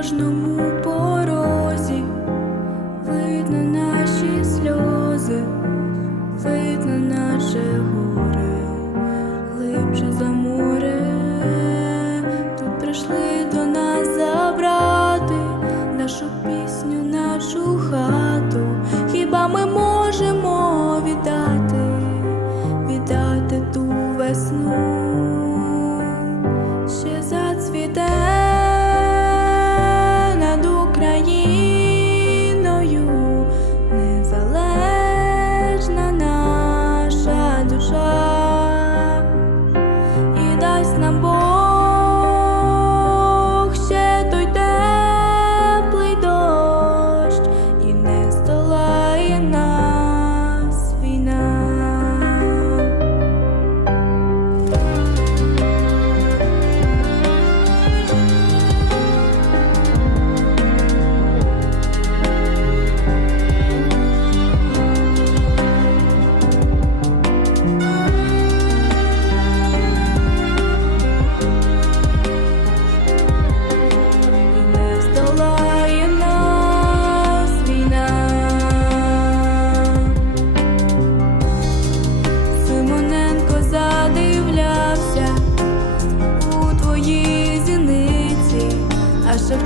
кожному порозі, видно наші сльози, видно наше горе.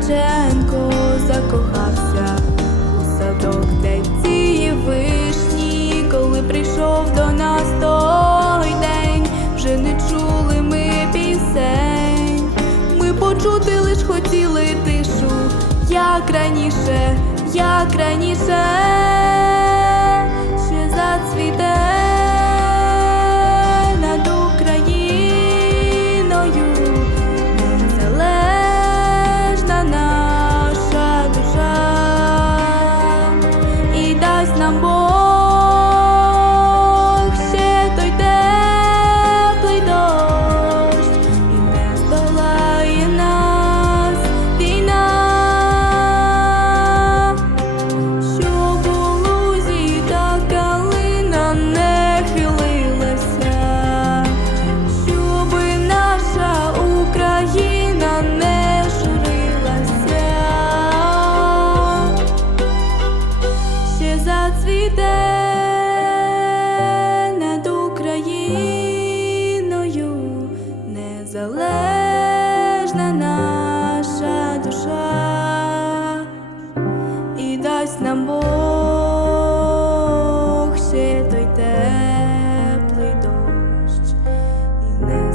Шевченко закохався у садок, де цієї вишні, коли прийшов до нас той день, вже не чули ми пісень. Ми почути лиш хотіли тишу, як раніше, як раніше. Іде над Україною незалежна наша душа і дасть нам Бог ще той теплий дощ і не